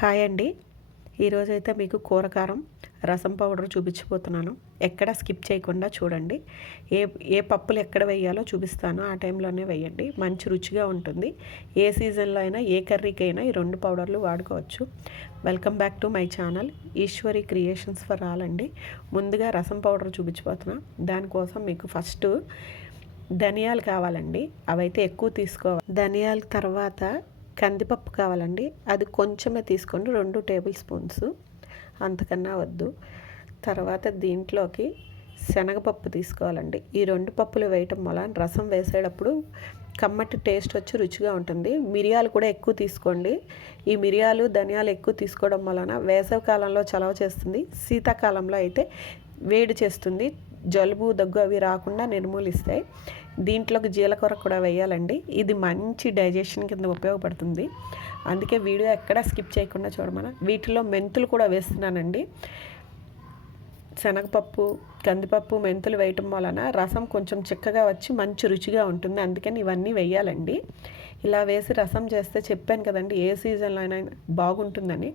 Hi అండి. ఈరోజైతే మీకు కూరకారం రసం పౌడర్ చూపించిపోతున్నాను ఎక్కడ స్కిప్ చేయకుండా చూడండి. ఏ ఏ పప్పులు ఎక్కడ వేయాలో చూపిస్తాను. ఆ టైంలోనే వేయండి. మంచి రుచిగా ఉంటుంది. ఏ సీజన్లో అయినా ఏ కర్రీకైనా ఈ రెండు పౌడర్లు వాడుకోవచ్చు. Welcome back to my channel. Eshwari creations for all అండి. ముందుగా రసం పౌడర్ చూపించిపోతున్నా దానికోసం మీకు ఫస్ట్ ధనియాలు కావాలండి. అవైతే ఎక్కువ తీసుకోవాలి. ధనియాల తర్వాత కందిపప్పు కావాలండి. అది కొంచెమే తీసుకోండి. రెండు టేబుల్ స్పూన్స్. అంతకన్నా వద్దు. తర్వాత దీంట్లోకి శనగపప్పు తీసుకోవాలండి. ఈ రెండు పప్పులు వేయటం వల్ల రసం వేసేటప్పుడు కమ్మటి టేస్ట్ వచ్చి రుచిగా ఉంటుంది. మిరియాలు కూడా ఎక్కువ తీసుకోండి. ఈ మిరియాలు ధనియాలు ఎక్కువ తీసుకోవడం వలన వేసవి కాలంలో చలవ చేస్తుంది. శీతాకాలంలో అయితే వేడి చేస్తుంది. జలుబు దగ్గు అవి రాకుండా నిర్మూలిస్తాయి. దీంట్లోకి జీలకర్ర కూడా వేయాలండి. ఇది మంచి డైజెషన్ కింద ఉపయోగపడుతుంది. అందుకే వీడియో ఎక్కడ స్కిప్ చేయకుండా చూడమన? వీటిలో మెంతులు కూడా వేస్తున్నానండి. శనగపప్పు కందిపప్పు మెంతులు వేయటం వలన రసం కొంచెం చిక్కగా వచ్చి మంచి రుచిగా ఉంటుంది. అందుకని ఇవన్నీ వేయాలండి. ఇలా వేసి రసం చేస్తే చెప్పాను కదండి ఏ సీజన్లో అయినా బాగుంటుందని.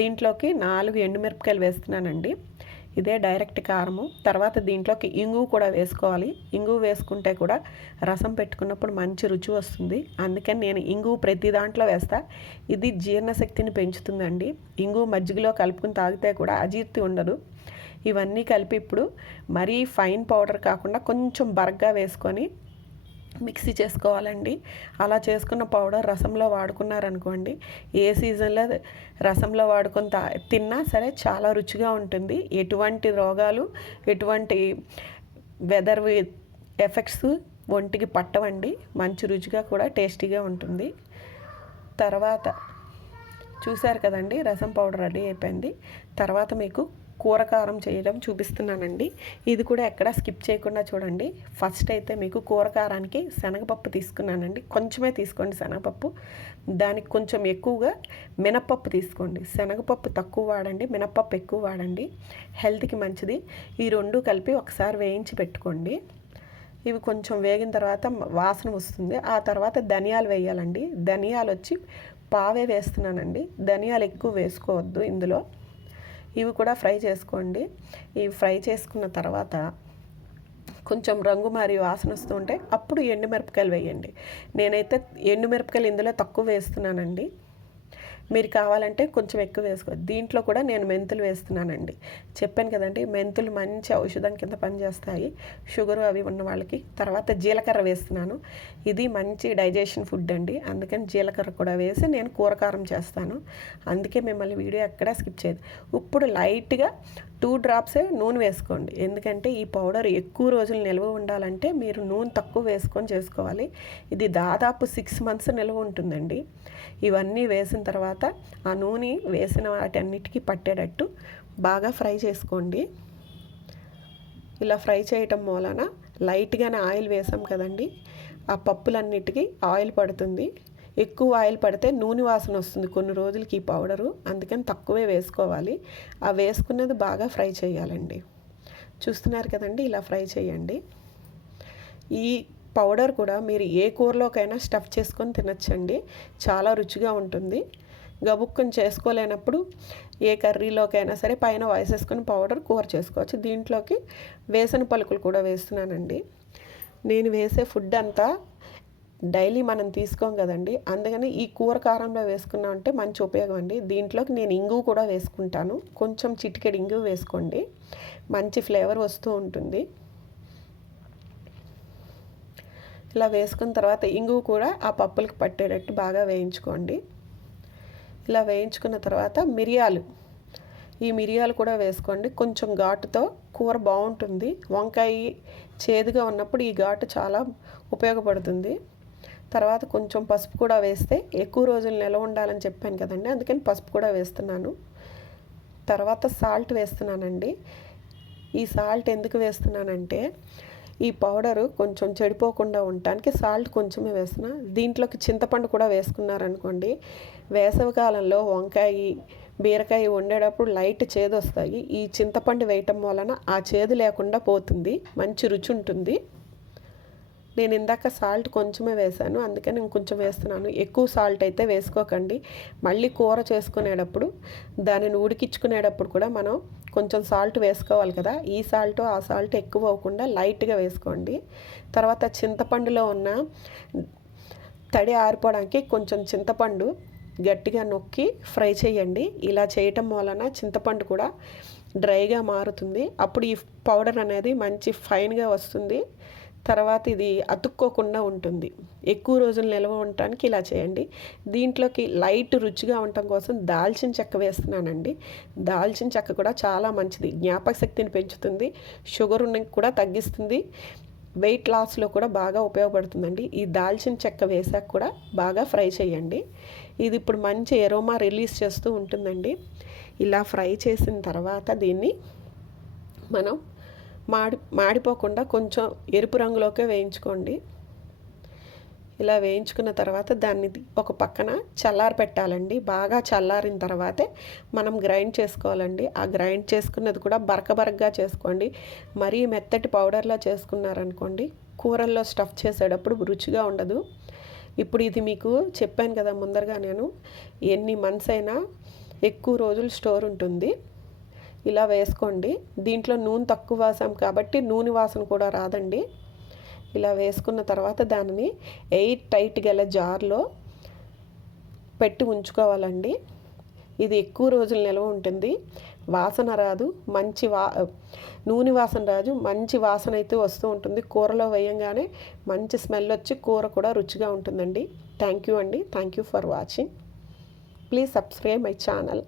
దీంట్లోకి నాలుగు ఎండుమిరపకాయలు వేస్తున్నానండి. ఇదే డైరెక్ట్ కారము. తర్వాత దీంట్లోకి ఇంగు కూడా వేసుకోవాలి. ఇంగు వేసుకుంటే కూడా రసం పెట్టుకున్నప్పుడు మంచి రుచి వస్తుంది. అందుకని నేను ఇంగు ప్రతి దాంట్లో వేస్తా. ఇది జీర్ణశక్తిని పెంచుతుందండి. ఇంగు మజ్జిగలో కలుపుకుని తాగితే కూడా అజీర్తి ఉండదు. ఇవన్నీ కలిపి ఇప్పుడు మరీ ఫైన్ పౌడర్ కాకుండా కొంచెం బరగ్గా వేసుకొని మిక్సీ చేసుకోవాలండి. అలా చేసుకున్న పౌడర్ రసంలో వాడుకున్నారనుకోండి ఏ సీజన్లో రసంలో వాడుకొని తా తిన్నా సరే చాలా రుచిగా ఉంటుంది. ఎటువంటి రోగాలు ఎటువంటి వెదర్ ఎఫెక్ట్స్ ఒంటికి పట్టవండి. మంచి రుచిగా కూడా టేస్టీగా ఉంటుంది. తర్వాత చూశారు కదండి రసం పౌడర్ రెడీ అయిపోయింది. తర్వాత మీకు కూర కారం చేయడం చూపిస్తున్నానండి. ఇది కూడా ఎక్కడ స్కిప్ చేయకుండా చూడండి. ఫస్ట్ అయితే మీకు కూర కారానికి శనగపప్పు తీసుకున్నానండి. కొంచెమే తీసుకోండి శనగపప్పు. దానికి కొంచెం ఎక్కువగా మినప్పప్పు తీసుకోండి. శనగపప్పు తక్కువ వాడండి మినప్పప్పు ఎక్కువ వాడండి. హెల్త్కి మంచిది. ఈ రెండు కలిపి ఒకసారి వేయించి పెట్టుకోండి. ఇవి కొంచెం వేగిన తర్వాత వాసన వస్తుంది. ఆ తర్వాత ధనియాలు వేయాలండి. ధనియాలు వచ్చి పావే వేస్తున్నానండి. ధనియాలు ఎక్కువ వేసుకోవద్దు ఇందులో. ఇవి కూడా ఫ్రై చేసుకోండి. ఇవి ఫ్రై చేసుకున్న తర్వాత కొంచెం రంగు మారి వాసన వస్తుంటే అప్పుడు ఎండుమిరపకాయలు వేయండి. నేనైతే ఎండుమిరపకాయలు ఇందులో తక్కువ వేస్తున్నానండి. మీరు కావాలంటే కొంచెం ఎక్కువ వేసుకోవచ్చు దీంట్లో కూడా నేను మెంతులు వేస్తున్నానండి. చెప్పాను కదండి మెంతులు మంచి ఔషధం కింద పనిచేస్తాయి షుగర్ అవి ఉన్న వాళ్ళకి. తర్వాత జీలకర్ర వేస్తున్నాను. ఇది మంచి డైజెషన్ ఫుడ్ అండి. అందుకని జీలకర్ర కూడా వేసి నేను కూరకారం చేస్తాను. అందుకే మిమ్మల్ని వీడియో ఎక్కడా స్కిప్ చేయదు. ఇప్పుడు లైట్గా టూ డ్రాప్సే నూనె వేసుకోండి. ఎందుకంటే ఈ పౌడర్ ఎక్కువ రోజులు నిల్వ ఉండాలంటే మీరు నూనె తక్కువ వేసుకొని చేసుకోవాలి. ఇది దాదాపు సిక్స్ మంత్స్ నిల్వ ఉంటుందండి. ఇవన్నీ వేసిన తర్వాత ఆ నూనె వేసిన వాటన్నిటికీ పట్టేటట్టు బాగా ఫ్రై చేసుకోండి. ఇలా ఫ్రై చేయటం మూలన లైట్గానే ఆయిల్ వేసాం కదండి. ఆ పప్పులన్నిటికీ ఆయిల్ పడుతుంది. ఎక్కువ ఆయిల్ పడితే నూనె వాసన వస్తుంది. కొన్ని రోజులకి ఈ పౌడరు. అందుకని తక్కువే వేసుకోవాలి. ఆ వేసుకున్నది బాగా ఫ్రై చేయాలండి. చూస్తున్నారు కదండి ఇలా ఫ్రై చేయండి. ఈ పౌడర్ కూడా మీరు ఏ కూరలోకైనా స్టఫ్ చేసుకొని తినచ్చండి. చాలా రుచిగా ఉంటుంది. గబుక్కుని చేసుకోలేనప్పుడు ఏ కర్రీలోకైనా సరే పైన వేసేసుకొని పౌడర్ కూర చేసుకోవచ్చు. దీంట్లోకి వేసిన పలుకులు కూడా వేస్తున్నానండి. నేను వేసే ఫుడ్ అంతా డైలీ మనం తీసుకోం కదండి. అందుకని ఈ కూర కారంలో వేసుకున్నాం అంటే మంచి ఉపయోగం అండి. దీంట్లోకి నేను ఇంగు కూడా వేసుకుంటాను. కొంచెం చిటికెడు ఇంగు వేసుకోండి. మంచి ఫ్లేవర్ వస్తూ ఉంటుంది. ఇలా వేసుకున్న తర్వాత ఇంగు కూడా ఆ పప్పులకు పట్టేటట్టు బాగా వేయించుకోండి. ఇలా వేయించుకున్న తర్వాత మిరియాలు. ఈ మిరియాలు కూడా వేసుకోండి. కొంచెం ఘాటుతో కూర బాగుంటుంది. వంకాయ చేదుగా ఉన్నప్పుడు ఈ ఘాటు చాలా ఉపయోగపడుతుంది. తర్వాత కొంచెం పసుపు కూడా వేస్తే ఎక్కువ రోజులు నిలవ ఉండాలని చెప్పాను కదండి అందుకని పసుపు కూడా వేస్తున్నాను. తర్వాత సాల్ట్ వేస్తున్నానండి. ఈ సాల్ట్ ఎందుకు వేస్తున్నానంటే ఈ పౌడరు కొంచెం చెడిపోకుండా ఉండటానికి సాల్ట్ కొంచెమే వేస్తున్నా. దీంట్లోకి చింతపండు కూడా వేసుకున్నారనుకోండి వేసవికాలంలో వంకాయ బీరకాయ వండేటప్పుడు లైట్ చేదు వస్తాయి ఈ చింతపండు వేయటం వలన ఆ చేదు లేకుండా పోతుంది మంచి రుచి ఉంటుంది. నేను ఇందాక సాల్ట్ కొంచెమే వేశాను. అందుకని నేను కొంచెం వేస్తున్నాను. ఎక్కువ సాల్ట్ అయితే వేసుకోకండి. మళ్ళీ కూర చేసుకునేటప్పుడు దానిని ఉడికించుకునేటప్పుడు కూడా మనం కొంచెం సాల్ట్ వేసుకోవాలి కదా. ఈ సాల్ట్ ఆ సాల్ట్ ఎక్కువ అవ్వకుండా లైట్గా వేసుకోండి. తర్వాత చింతపండులో ఉన్న తడి ఆరిపోవడానికి కొంచెం చింతపండు గట్టిగా నొక్కి ఫ్రై చేయండి. ఇలా చేయటం వలన చింతపండు కూడా డ్రైగా మారుతుంది. అప్పుడు ఈ పౌడర్ అనేది మంచి ఫైన్గా వస్తుంది. తర్వాత ఇది అతుక్కోకుండా ఉంటుంది. ఎక్కువ రోజులు నిల్వ ఉండటానికి ఇలా చేయండి. దీంట్లోకి లైట్ రుచిగా ఉండటం కోసం దాల్చిన చెక్క వేస్తున్నానండి. దాల్చిన చెక్క కూడా చాలా మంచిది. జ్ఞాపక శక్తిని పెంచుతుంది. షుగర్ కూడా తగ్గిస్తుంది. వెయిట్ లాస్లో కూడా బాగా ఉపయోగపడుతుందండి. ఈ దాల్చిన చెక్క వేసాక కూడా బాగా ఫ్రై చేయండి. ఇది ఇప్పుడు మంచి ఎరోమా రిలీజ్ చేస్తూ ఉంటుందండి. ఇలా ఫ్రై చేసిన తర్వాత దీన్ని మనం మాడి మాడిపోకుండా కొంచెం ఎరుపు రంగులోకే వేయించుకోండి. ఇలా వేయించుకున్న తర్వాత దాన్ని ఒక పక్కన చల్లారి పెట్టాలండి. బాగా చల్లారిన తర్వాతే మనం గ్రైండ్ చేసుకోవాలండి. ఆ గ్రైండ్ చేసుకున్నది కూడా బరకబరకగా చేసుకోండి. మరీ మెత్తటి పౌడర్లా చేసుకున్నారనుకోండి కూరల్లో స్టఫ్ చేసేటప్పుడు రుచిగా ఉండదు. ఇప్పుడు ఇది మీకు చెప్పాను కదా ముందరగా నేను ఎన్ని మంత్స్ అయినా ఎక్కువ రోజులు స్టోర్ ఉంటుంది. ఇలా వేసుకోండి. దీంట్లో నూనె తక్కువ వాసాం కాబట్టి నూనె వాసన కూడా రాదండి. ఇలా వేసుకున్న తర్వాత దానిని ఎయిట్ టైట్ గల జార్లో పెట్టి ఉంచుకోవాలండి. ఇది ఎక్కువ రోజులు నిల్వ ఉంటుంది. వాసన రాదు. మంచి వా నూనె వాసన రాదు. మంచి వాసన అయితే వస్తూ ఉంటుంది. కూరలో వేయంగానే మంచి స్మెల్ వచ్చి కూర కూడా రుచిగా ఉంటుందండి. థ్యాంక్ యూ అండి. Thank you for watching. Please subscribe my channel.